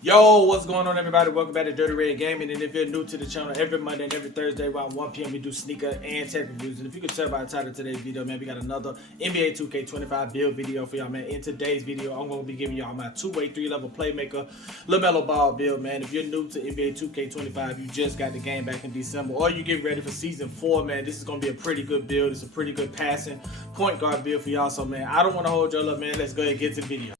Yo, what's going on, everybody? Welcome back to Dirty Red Gaming. And if you're new to the channel, every Monday and every Thursday around 1 p.m. we do sneaker and tech reviews. And if you can tell by the title of today's video, man, we got another NBA 2K25 build video for y'all, man. In today's video, I'm going to be giving y'all my two-way, three-level playmaker Lamelo Ball build, man. If you're new to NBA 2K25, you just got the game back in December, or you get ready for Season 4, man, this is going to be a pretty good build. It's a pretty good passing point guard build for y'all. So, man, I don't want to hold y'all up, man. Let's go ahead and get to the video.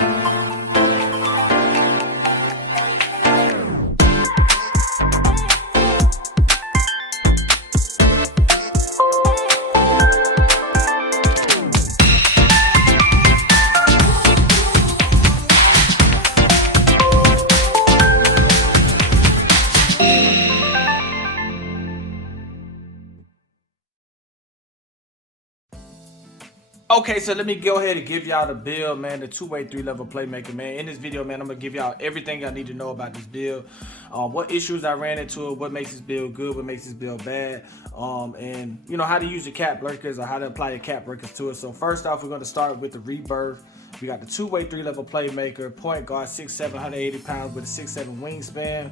Okay, so let me go ahead and give y'all the build, man, the two-way, three-level playmaker, man. In this video, man, I'm going to give y'all everything y'all need to know about this build, what issues I ran into, what makes this build good, what makes this build bad, and, you know, how to use your cap breakers or how to apply your cap breakers to it. So first off, we're going to start with the rebirth. We got the two-way, three-level playmaker, point guard, 6'7", 180 pounds with a 6'7" wingspan.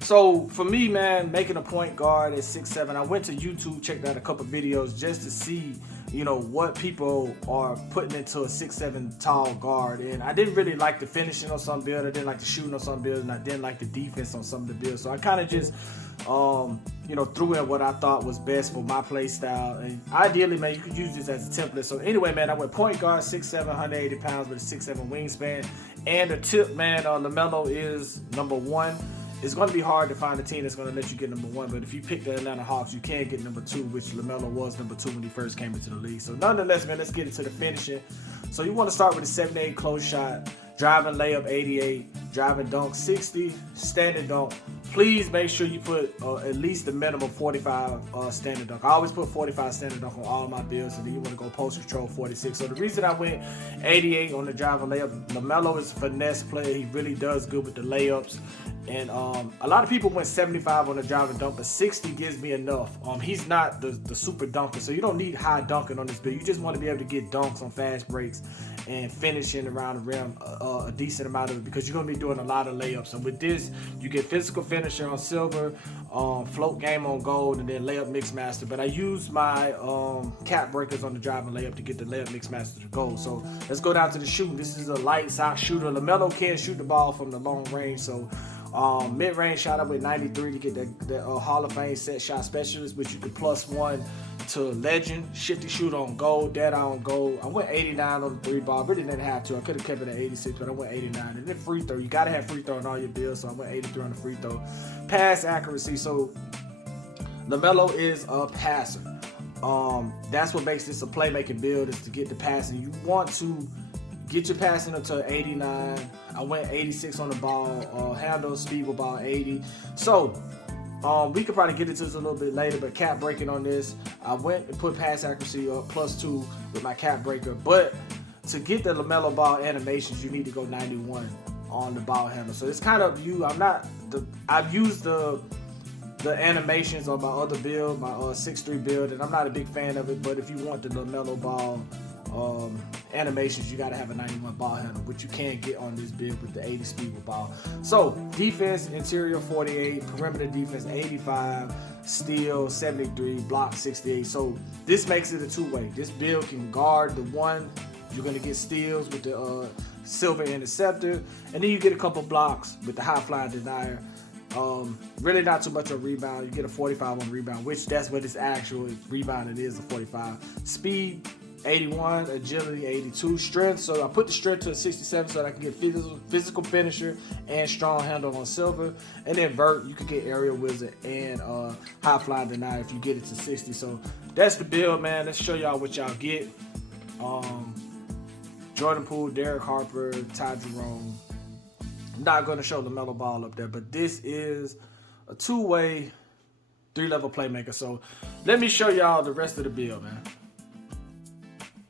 So for me, man, making a point guard at 6'7", I went to YouTube, checked out a couple videos just to see, you know, what people are putting into a 6'7" tall guard. And I didn't really like the finishing on some builds, I didn't like the shooting on some builds, and I didn't like the defense on some of the builds. So I kind of just, you know, threw in what I thought was best for my play style. And ideally, man, you could use this as a template. So anyway, man, I went point guard, 6'7", 180 pounds with a 6'7" wingspan. And the tip, man, Lamelo is number one. It's going to be hard to find a team that's going to let you get number one, but if you pick the Atlanta Hawks, you can get number two, which Lamelo was number two when he first came into the league. So nonetheless, man, let's get into the finishing. So you want to start with a 78 close shot, driving layup 88, driving dunk 60, standing dunk. Please make sure you put at least the minimum 45 standing dunk. I always put 45 standing dunk on all my builds, and then you want to go post control 46. So the reason I went 88 on the driving layup, Lamelo is a finesse player. He really does good with the layups. And a lot of people went 75 on the driving dunk, but 60 gives me enough. He's not the super dunker, so you don't need high dunking on this build. You just want to be able to get dunks on fast breaks and finishing around the rim a decent amount of it, because you're going to be doing a lot of layups. And with this, you get physical finisher on silver, float game on gold, and then layup mix master. But I used my cap breakers on the driving layup to get the layup mix master to gold. So let's go down to the shooting. This is a lights out shooter. Lamelo can shoot the ball from the long range, so mid-range shot up with 93 to get that Hall of Fame set shot specialist, which you could +1 to legend. Shifty shooter on gold, dead eye on gold. I went 89 on the three ball. Really didn't have to. I could have kept it at 86, but I went 89. And then free throw. You got to have free throw in all your builds, so I went 83 on the free throw. Pass accuracy. So Lamelo is a passer. That's what makes this a playmaking build, is to get the passing. You want to get your passing up to 89. I went 86 on the ball handle, speed with ball 80. So we could probably get into this a little bit later, but cap breaking on this, I went and put pass accuracy up +2 with my cap breaker. But to get the Lamelo Ball animations, you need to go 91 on the ball handle. So it's kind of you. I've used the animations on my other build, my 6'3" build, and I'm not a big fan of it. But if you want the Lamelo Ball animations, you got to have a 91 ball handle, which you can't get on this build with the 80 speed with ball. So defense, interior 48, perimeter defense 85, steal 73, block 68. So this makes it a two-way. This build can guard the one. You're going to get steals with the silver interceptor, and then you get a couple blocks with the high flying denier. Really not too much on rebound. You get a 45 on rebound, which that's what this actual rebound is, a 45. Speed 81, agility 82, strength. So I put the strength to a 67 so that I can get physical finisher and strong handle on silver. And then vert, you can get aerial wizard and high flying denier if you get it to 60. So that's the build, man. Let's show y'all what y'all get. Jordan Poole, Derek Harper, Ty Jerome. I'm not going to show Lamelo Ball up there, but this is a two-way, three-level playmaker. So let me show y'all the rest of the build, man.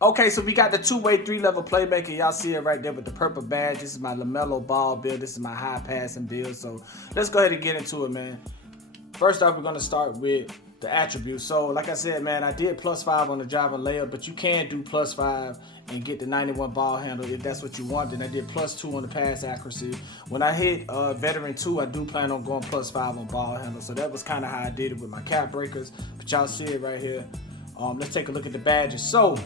Okay, so we got the two-way, three-level playmaker. Y'all see it right there with the purple badge. This is my Lamelo Ball build. This is my high passing build. So let's go ahead and get into it, man. First off, we're going to start with the attributes. So like I said, man, I did +5 on the drive and layup, but you can do +5 and get the 91 ball handle if that's what you want. Then I did +2 on the pass accuracy. When I hit veteran 2, I do plan on going +5 on ball handle. So that was kind of how I did it with my cap breakers. But y'all see it right here. Let's take a look at the badges. So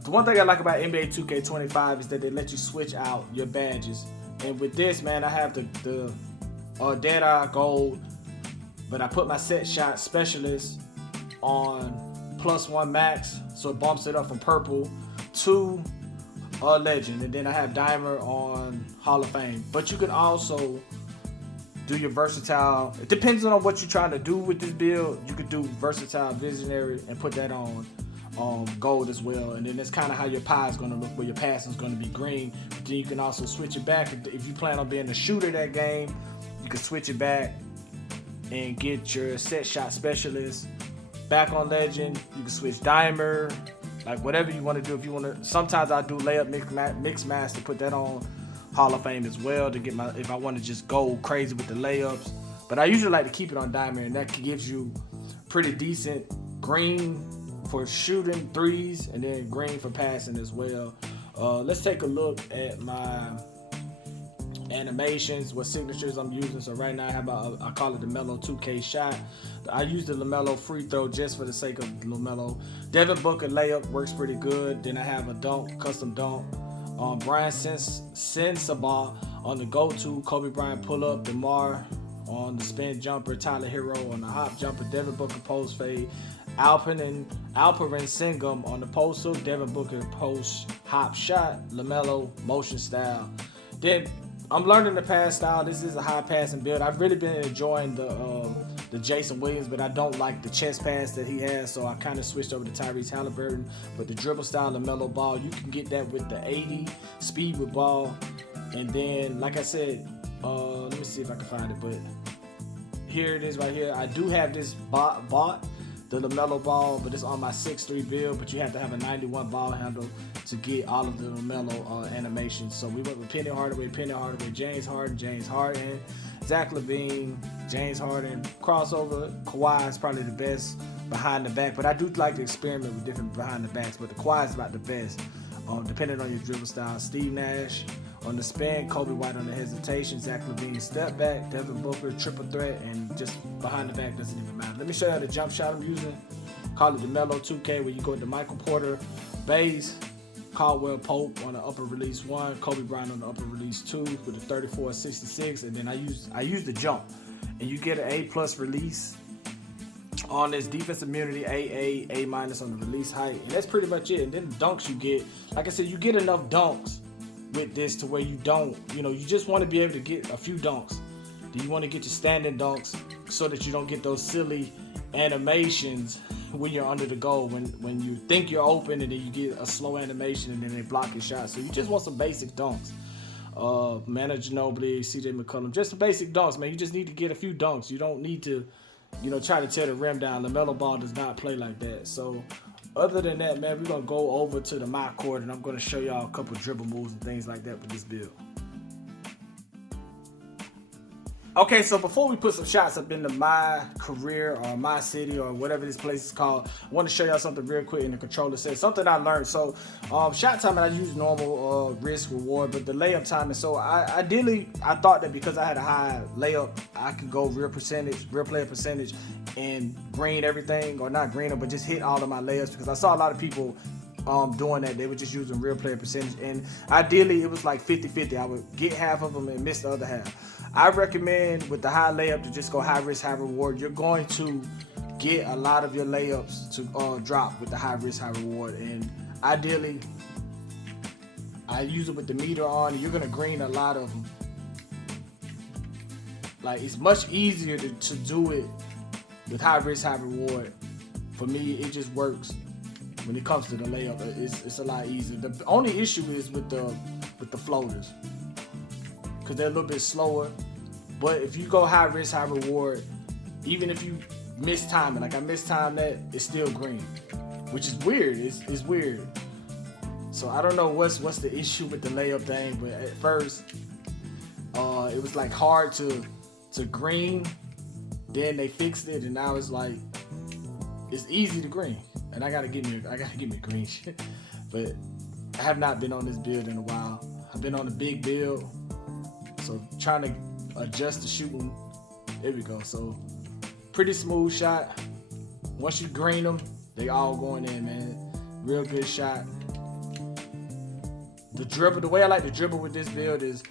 the one thing I like about NBA 2K25 is that they let you switch out your badges. And with this, man, I have the Dead-Eye Gold, but I put my set shot specialist on +1 max, so it bumps it up from purple to legend. And then I have diamond on Hall of Fame. But you can also do your versatile. It depends on what you're trying to do with this build. You could do versatile visionary and put that on gold as well. And then that's kind of how your pie is going to look, where your passing is going to be green. But then you can also switch it back. If you plan on being a shooter that game, you can switch it back and get your set shot specialist back on legend. You can switch dimer, like whatever you want to do. If you want to, sometimes I do layup mix match to put that on Hall of Fame as well, to get my, if I want to just go crazy with the layups. But I usually like to keep it on dimer, and that gives you pretty decent green for shooting threes and then green for passing as well. Let's take a look at my animations, what signatures I'm using. So right now I call it the Lamelo 2K shot. I use the Lamelo free throw just for the sake of Lamelo. Devin Booker layup works pretty good. Then I have a dunk, custom dunk. Brian Sensabaugh on the go-to, Kobe Bryant pull-up, DeMar on the spin jumper, Tyler Hero on the hop jumper, Devin Booker post fade, Alperen Sengun on the postal, Devin Booker post hop shot, LaMelo motion style. Then I'm learning the pass style. This is a high passing build. I've really been enjoying the Jason Williams, but I don't like the chest pass that he has, so I kind of switched over to Tyrese Halliburton. But the dribble style, Lamelo Ball, you can get that with the 80 speed with ball. And then, like I said, let me see if I can find it, but here it is right here. I do have this bought the Lamelo Ball, but it's on my 6'3 build, but you have to have a 91 ball handle to get all of the Lamelo animations. So we went with Penny Hardaway, James Harden, Zach LaVine, James Harden, crossover. Kawhi is probably the best behind the back, but I do like to experiment with different behind the backs, but the Kawhi is about the best, depending on your dribble style. Steve Nash on the spin, Kobe White on the hesitation, Zach LaVine step back, Devin Booker triple threat, and just behind the back doesn't even matter. Let me show you the jump shot I'm using. Call it the Melo 2K, where you go to Michael Porter base, Caldwell Pope on the upper release 1, Kobe Bryant on the upper release 2 with the 34-66, and then I use the jump, and you get an A+ release on this defense immunity, A- on the release height, and that's pretty much it. And then the dunks you get, like I said, you get enough dunks with this to where you don't, you just want to be able to get a few dunks. Do you want to get your standing dunks so that you don't get those silly animations when you're under the goal, when you think you're open and then you get a slow animation and then they block your shot. So you just want some basic dunks. Manu Ginobili, CJ McCollum, just some basic dunks, man. You just need to get a few dunks. You don't need to, try to tear the rim down. LaMelo Ball does not play like that. So other than that, man, we're going to go over to the my court, and I'm going to show y'all a couple dribble moves and things like that with this build. Okay, so before we put some shots up into my career or my city or whatever this place is called, I want to show y'all something real quick in the controller set. Something I learned. So shot time, I use normal risk reward, but the layup time is so ideally I thought that because I had a high layup, I could go real player percentage and green everything, or not green them, but just hit all of my layups, because I saw a lot of people doing that. They were just using real player percentage, and ideally it was like 50-50. I would get half of them and miss the other half. I recommend with the high layup to just go high risk, high reward. You're going to get a lot of your layups to drop with the high risk, high reward, and ideally I use it with the meter on, and you're gonna green a lot of them. Like, it's much easier to do it with high risk, high reward. For me, it just works. When it comes to the layup, it's a lot easier. The only issue is with the floaters, because they're a little bit slower. But if you go high risk, high reward, even if you miss timing, like I mistimed that, it's still green, which is weird. It's weird. So I don't know what's the issue with the layup thing, but at first it was like hard to green. Then they fixed it, and now it's like it's easy to green, and I gotta get me a green shit. But I have not been on this build in a while. I've been on a big build, so trying to adjust the shooting. There we go. So pretty smooth shot. Once you green them, they all going in, man. Real good shot. The dribble, the way I like to dribble with this build is,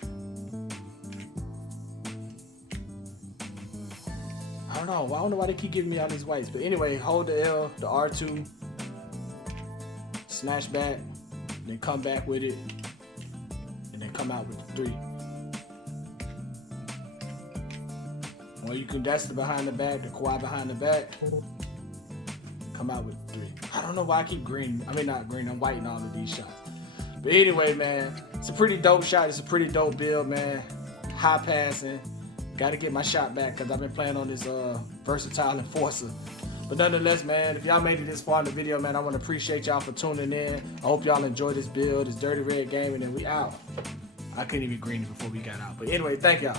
I don't know why they keep giving me all these whites. But anyway, hold the L, the R2, snatch back, then come back with it, and then come out with the 3. Or you can, that's the behind the back, the quad behind the back. Come out with 3. I don't know why I keep green. I mean, not green, I'm whiting all of these shots. But anyway, man, it's a pretty dope shot. It's a pretty dope build, man. High passing. Got to get my shot back because I've been playing on this versatile enforcer. But nonetheless, man, if y'all made it this far in the video, man, I want to appreciate y'all for tuning in. I hope y'all enjoy this build. It's Dirty Red Gaming, and we out. I couldn't even green it before we got out. But anyway, thank y'all.